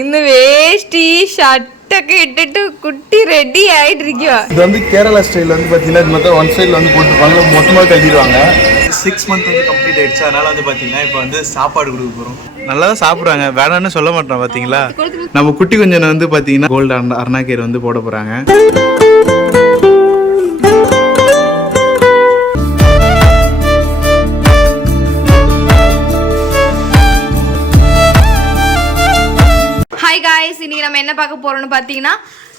ഇന്ന് വേഷ്ടി ഷർട്ടൊക്കെ ഇട്ടിട്ട് കുട്ടി റെഡി ആയിട്ടിരിക്കുക. இது வந்து கேரளா ஸ்டைல் வந்து பார்த்தீங்கன்னா இது மொத்தம் ஒன் சைடில் வந்து போட்டுருப்பாங்க, மொத்தமாக கட்டிடுவாங்க. 6 months வந்து கம்ப்ளீட் ஆயிடுச்சு. அதனால வந்து பார்த்தீங்கன்னா இப்போ வந்து சாப்பாடு கொடுக்க போகிறோம். நல்லா தான் சாப்பிட்றாங்க, வேணான்னு சொல்ல மாட்டோம். பார்த்தீங்களா நம்ம குட்டி கொஞ்சம் வந்து பார்த்தீங்கன்னா கோல்டு அருணாக்கீரை வந்து போட போகிறாங்க. ஹாய் காய்ஸ், இன்னைக்கு நம்ம என்ன பார்க்க போறோம்னு பார்த்தீங்கன்னா,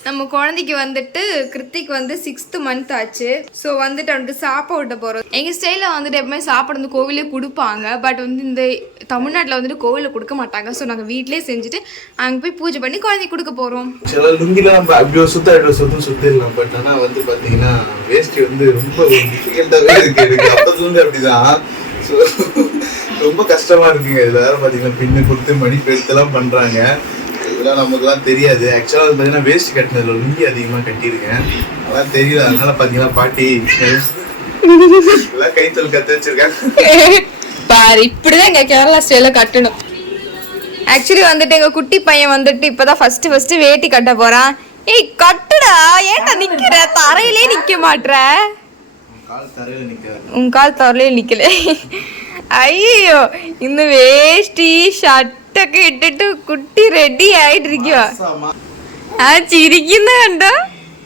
நம்ம குழந்தைக்கு வந்துட்டு கிருத்திக் வந்து 6th month ஆச்சு. ஸோ வந்துட்டு அவனுக்கு சாப்பாடு விட்ட போகிறோம். எங்கள் ஸ்டைலில் வந்துட்டு எப்பவுமே சாப்பாடு வந்து கோவிலே கொடுப்பாங்க. பட் வந்து இந்த தமிழ்நாட்டில் வந்துட்டு கோவிலில் கொடுக்க மாட்டாங்க. ஸோ நாங்கள் வீட்டிலே செஞ்சுட்டு அங்கே போய் பூஜை பண்ணி குழந்தைக்கு கொடுக்க போகிறோம். சில லுங்கிலாம் நம்ம அப்படியோ சுத்திடலாம். பட் ஆனால் வந்து பார்த்தீங்கன்னா வேஷ்டி வந்து ரொம்ப டிஃபிகல்ட்டாகவே இருக்குது. எனக்கு அப்போதுலேருந்து அப்படிதான். ஸோ ரொம்ப கஷ்டமாக இருக்குங்க. இதில் வேறு பார்த்தீங்கன்னா பின்னு கொடுத்து மணி பெருத்தெல்லாம் பண்ணுறாங்க. இதெல்லாம் நமக்குலாம் தெரியாது. ஆக்சுவலாக அது பார்த்தீங்கன்னா வேஸ்ட் கட்டினதில் லுங்கி அதிகமாக கட்டியிருக்கேன். அதெல்லாம் தெரியல. அதனால பார்த்தீங்கன்னா பாட்டி எல்லாம் கைத்தொழில் கற்று வச்சிருக்காங்க. பாரு, இப்படிதான் எங்க கேரளா ஸ்டைல கட்டணும். ஆக்சுவலி வந்துட்டு எங்க குட்டி பையன் வந்துட்டு இப்பதான் ஃபர்ஸ்ட் வேட்டி கட்ட போறான். ஏய் கட்டுடா, ஏன்டா நிக்கிற? தரையிலே நிக்க மாட்ற. உன் கால் தரையிலே நிக்கல. ஐயோ, இந்த வேஷ்டி ஷர்ட்டൊക്കെ ഇട്ടിട്ട് കുട്ടി റെഡി ആയിട്ടിരിക്കുക. ആ ചിരിക്കുന്ന കണ്ടോ?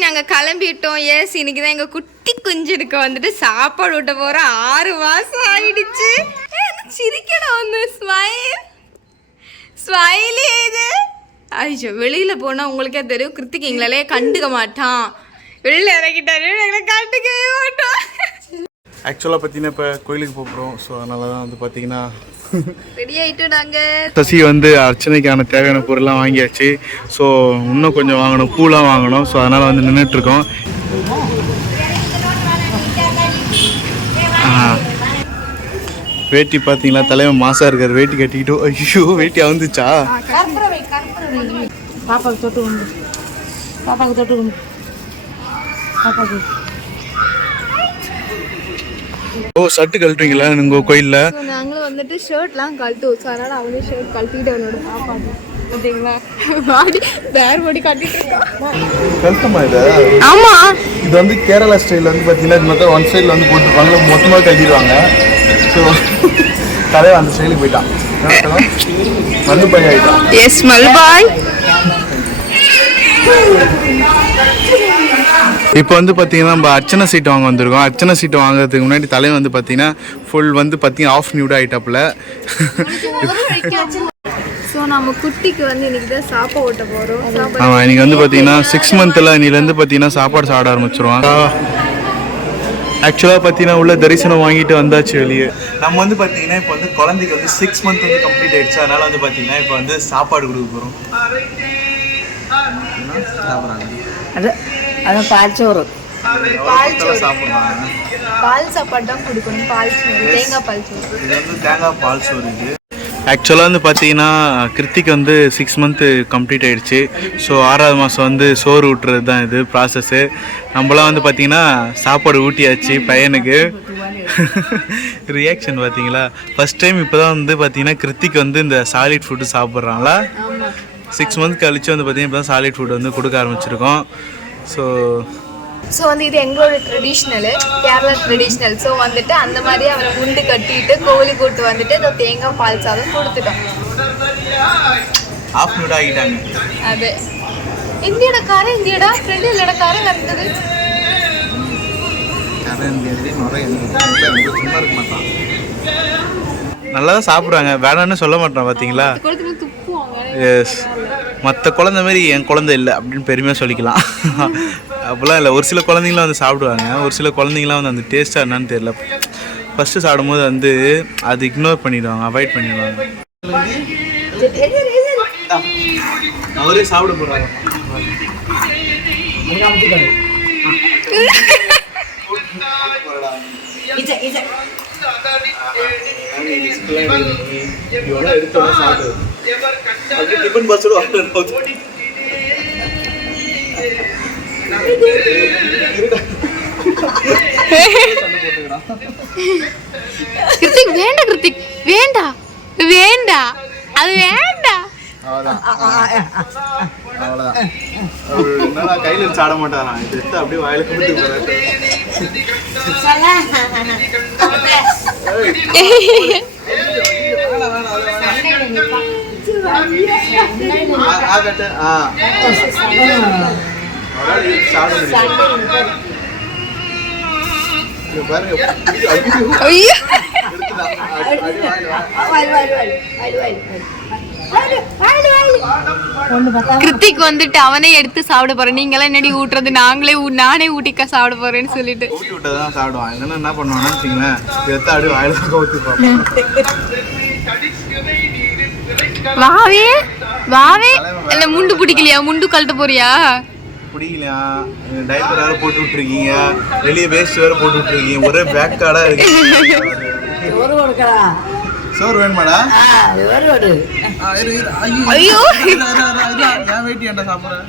ഞങ്ങൾ கிளம்பிட்டோம். எஸ், இன்னைக்கு தான் எங்க குட்டி குஞ்சிருக்க வந்துட்டு சாப்பாடு விட்ட போறோம். 6 மாசம் ஆயிடுச்சு. சிரிக்கணும் ஒன்று. ஸ்மைலி இது. ஐயோ, வெளியில போனா உங்களுக்கே தெரியும், கிருத்திக் எங்களாலே கண்டுக்க மாட்டான். வெளியில இறக்கிட்டாரு, எங்களை கண்டுக்கவே மாட்டான். ஆக்சுவலாக பார்த்தீங்கன்னா இப்போ கோயிலுக்கு போகிறோம். ஸோ அதனால தான் வந்து பார்த்தீங்கன்னா ரெடி ஆகிட்டு நாங்கள் சசி வந்து அர்ச்சனைக்கான தேவையான பொருள்லாம் வாங்கியாச்சு. ஸோ இன்னும் கொஞ்சம் வாங்கணும், பூலாம் வாங்கணும். ஸோ அதனால் வந்து நின்றுட்டுருக்கோம். வேட்டி பார்த்தீங்களா, தலைவன் மாசாக இருக்கார். வேட்டி கட்டிக்கிட்டு ஐயோ வேட்டி அவுந்துச்சா? பாப்பாவுக்கு தொட்டு கொண்டு, பாப்பாவுக்கு தொட்டு கொண்டு, பாப்பாவுக்கு. ஓ, ஷர்ட்டு கழட்டுவீங்களா உங்கள் கோயிலில்? நாங்களும் வந்துட்டு ஷர்ட்லாம் கழட்டுவோம். ஸோ அதனால் அவனே ஷர்ட் கழட்டிட்டு அவனோட சாப்பாடு பார்த்தீங்களா பாடி பேர் பாடி கட்டிட்டு இருக்கான். கழுத்தமா இது? ஆமாம், இது வந்து கேரளா ஸ்டைலில் வந்து பார்த்தீங்கன்னா இது மொத்தம் ஒன் சைடில் வந்து போட்டுருப்பாங்க, மொத்தமாக கட்டிடுவாங்க. ஸோ தலைவன் அந்த ஸ்டைலுக்கு போயிட்டான். மல்லு பாய் ஆகிட்டான். எஸ், மல்லு பாய். இப்போ வந்து பார்த்தீங்கன்னா நம்ம அர்ச்சனை சீட்டு வாங்க வந்திருக்கோம். அர்ச்சனை சீட்டு வாங்குறதுக்கு முன்னாடி தலைவன் வந்து பார்த்தீங்கன்னா ஃபுல் வந்து பார்த்தீங்கன்னா ஆஃப் நியூட் ஆகிட்டாப்புல. ஸோ நம்ம குட்டிக்கு வந்து இன்னைக்கு தான் சாப்பாடு ஓட்ட போகிறோம். ஆமாம், இன்னைக்கு வந்து பார்த்தீங்கன்னா 6 month இன்னிலேருந்து பார்த்தீங்கன்னா சாப்பாடு சாப்பிட ஆரம்பிச்சிருவான். ஆக்சுவலாக பார்த்தீங்கன்னா உள்ள தரிசனம் வாங்கிட்டு வந்தாச்சு வெளியே. நம்ம வந்து பார்த்தீங்கன்னா இப்போ வந்து குழந்தைக்கு வந்து 6 month வந்து கம்ப்ளீட் ஆயிடுச்சு. அதனால வந்து பார்த்தீங்கன்னா இப்போ வந்து சாப்பாடு கொடுக்க போகிறோம். அதான் பால் சோறு. சாப்பிட்றாங்க. பால் சாப்பாடு தான் கொடுக்கணும். பால் சோறு, தேங்காய் பால் சோறு. இது வந்து தேங்காய் பால் சோறு. இது ஆக்சுவலாக வந்து பார்த்தீங்கன்னா கிருத்திக் வந்து 6 month கம்ப்ளீட் ஆகிடுச்சு. ஸோ 6வது மாதம் வந்து சோறு ஊட்டுறது தான் இது ப்ராசஸ்ஸு. நம்மளாம் வந்து பார்த்தீங்கன்னா சாப்பாடு ஊட்டியாச்சு பையனுக்கு. ரியாக்ஷன் பார்த்தீங்களா? ஃபஸ்ட் டைம் இப்போ தான் வந்து பார்த்தீங்கன்னா கிருத்திக் வந்து இந்த சாலிட் ஃபுட்டு சாப்பிட்றாங்களா. 6 month கழிச்சு வந்து பார்த்தீங்கன்னா இப்போ தான் சாலிட் ஃபுட் வந்து கொடுக்க ஆரம்பிச்சிருக்கோம். ஸோ வந்து இது எங்களோட ட்ரெடிஷ்னலு, கேரளா ட்ரெடிஷ்னல். ஸோ வந்துட்டு அந்த மாதிரி அவரை முண்டு கட்டிட்டு கோழி கூட்டு வந்துட்டு இந்த தேங்காய் பால் சாதம் கொடுத்துட்டோம். ஆஃப் நியூட் ஆகிட்டாங்க. அது இந்தியோட காரம், இந்தியோட ஃப்ரெண்டு இல்லோட காரம் நடந்தது. நல்லா தான் சாப்பிட்றாங்க, வேணான்னு சொல்ல மாட்டோம். பார்த்தீங்களா? எஸ், மற்ற குழந்தை மாதிரி என் குழந்தை இல்லை அப்படின்னு பெருமையாக சொல்லிக்கலாம். அப்படிலாம் இல்லை. ஒரு சில குழந்தைங்களாம் வந்து சாப்பிடுவாங்க, ஒரு சில குழந்தைங்களாம் வந்து அந்த டேஸ்ட்டாக என்னன்னு தெரியல. ஃபஸ்ட்டு சாப்பிடும்போது வந்து அது இக்னோர் பண்ணிடுவாங்க, அவாய்ட் பண்ணிடுவாங்க. அவரே சாப்பிட போகிறாங்க. கிருத்திக் வேண்டாம், கிருத்திக் வேண்டாம், வேண்டாம், அது வேண்டாம். அவ்வளோதான் அவ்வளோதான். அவர் என்னடா கையில் வச்சு ஆட மாட்டாரான், இது எடுத்து அப்படியே வாயில கொடுத்து போறாரு. ஐயோ கிருத்திக் வந்துட்டு அவனே எடுத்து சாப்பிட போறேன், நீங்களாம் என்னடி ஊட்டுறது, நானே ஊட்டிக்கா சாப்பிட போறேன்னு சொல்லிட்டு ஊட்டி விட்டதான் சாப்பிடுவான். இல்லைன்னா என்ன பண்ணுவான்னு வச்சுங்களேன், எடுத்து அப்படியே வாயில ஊற்றிப்பான். வாவே வாவே இல்ல முண்டு பிடிக்கலையா, முண்டு கழட்ட போறியா? பிடிக்கலையா, டைப்பர் வேற போட்டு விட்டுருக்கீங்க, வெளியே வேஸ்ட் வேற போட்டு விட்டுருக்கீங்க, ஒரே பேக் கார்டா இருக்கு. சோறு வேணுமாடா? ஐயோ ஏன் வெயிட் ஏன்டா சாப்பிட்றேன்?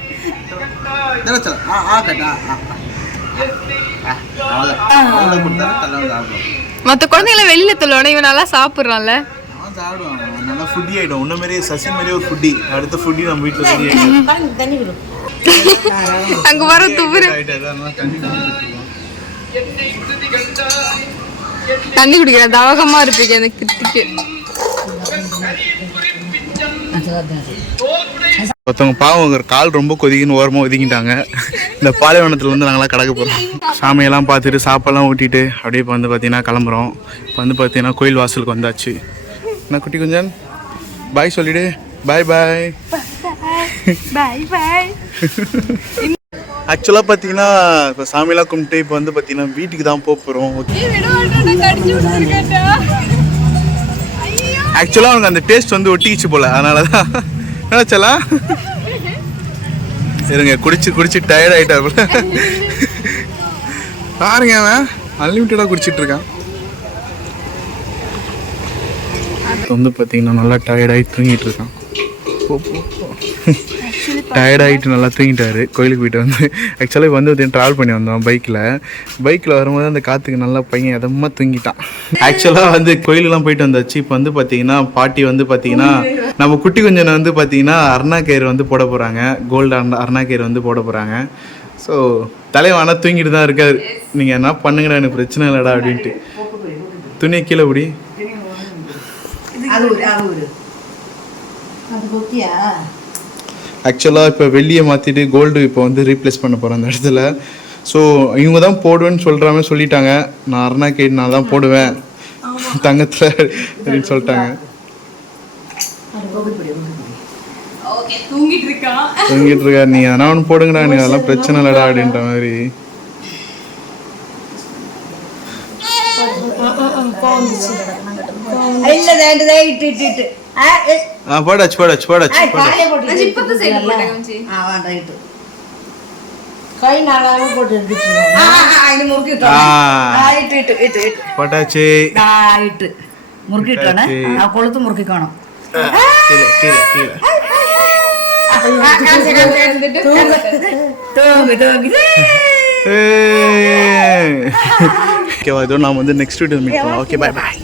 மத்த குழந்தைங்கள வெளியில தள்ளுவானே, இவன் நல்லா சாப்பிடுறான்ல. சாப்பிடுவான், நல்லா ஃபுட்டி ஆகிடும். உன்ன மாதிரியே சசி மாதிரியே ஒரு ஃபுட்டி. அடுத்த ஃபுட்டி நம்ம வீட்டில் ரெடி ஆகிடும். அங்க வர துப்புரு தண்ணி குடிக்கிற தாகமா இருப்பீங்க அந்த கிருத்திக்கு. ஒருத்தவங்க பாவம் கால் ரொம்ப கொதிக்குன்னு ஓரமாக ஒதுக்கிட்டாங்க. இந்த பாலைவனத்தில் வந்து நாங்களாம் கடக்க போகிறோம். சாமியெல்லாம் பார்த்துட்டு சாப்பாடெல்லாம் ஊட்டிட்டு அப்படியே இப்போ வந்து பார்த்தீங்கன்னா கிளம்புறோம். இப்போ வந்து பார்த்தீங்கன்னா கோயில் வாசலுக்கு வந்தாச்சு. என்ன குட்டி குஞ்சன் பாய் சொல்லிடு. பாய் பாய் பாய் பாய். ஆக்சுவலாக பார்த்தீங்கன்னா இப்போ சாமியெல்லாம் கும்பிட்டு இப்போ வந்து பார்த்தீங்கன்னா வீட்டுக்கு தான் போக போகிறோம். ஆக்சுவலாக அவனுக்கு அந்த டேஸ்ட் வந்து ஒட்டிக்கிச்சு போல, அதனால தான் நினச்சலாம். இருங்க குடிச்சு டயர்ட் ஆகிட்டா போல. பாருங்க அவன் அன்லிமிட்டடாக குடிச்சிட்டு இருக்கான். வந்து பார்த்தீங்கன்னா நல்லா டயர்டாகி தூங்கிட்டு இருக்கான். டயர்டாகிட்டு நல்லா தூங்கிட்டாரு. கோயிலுக்கு போயிட்டு வந்து ஆக்சுவலாக வந்து ட்ராவல் பண்ணி வந்தோம் பைக்கில் வரும்போது அந்த காற்றுக்கு நல்லா பையன் எதமாக தூங்கிட்டான். ஆக்சுவலாக வந்து கோயிலுக்குலாம் போயிட்டு வந்தாச்சு. இப்போ வந்து பார்த்தீங்கன்னா பாட்டி வந்து பார்த்தீங்கன்னா நம்ம குட்டி குஞ்சனை வந்து பார்த்தீங்கன்னா அருணா கயிறு வந்து போட போகிறாங்க. கோல்டு அருணா கயிறு வந்து போட போகிறாங்க. ஸோ தலைவானா தூங்கிட்டு தான் இருக்காரு. நீங்கள் என்ன பண்ணுங்கடா, எனக்கு பிரச்சனை இல்லைடா அப்படின்ட்டு. துணியை கீழே பிடி. ஆக்சுவலாக இப்போ வெள்ளியை மாற்றிட்டு கோல்டு இப்போ வந்து ரீப்ளேஸ் பண்ண போகிறேன் அந்த இடத்துல. ஸோ இவங்க தான் போடுவேன்னு சொல்கிறாமே சொல்லிட்டாங்க. நான் அருணா கயிறு நான் தான் போடுவேன் தங்கத்தில் அப்படின்னு சொல்லிட்டாங்க. தூங்கிட்டு இருக்கா, நீ அதெல்லாம் ஒன்று போடுங்கடா, நீ அதெல்லாம் பிரச்சனை இல்லைடா அப்படின்ற மாதிரி. போடாச்சு கொளுத்து முறுக்கிக்கணும். ஓகேவா, இதோ நான் வந்து நெக்ஸ்ட் வீடியோ மீட் பண்ணலாம். Okay, bye bye.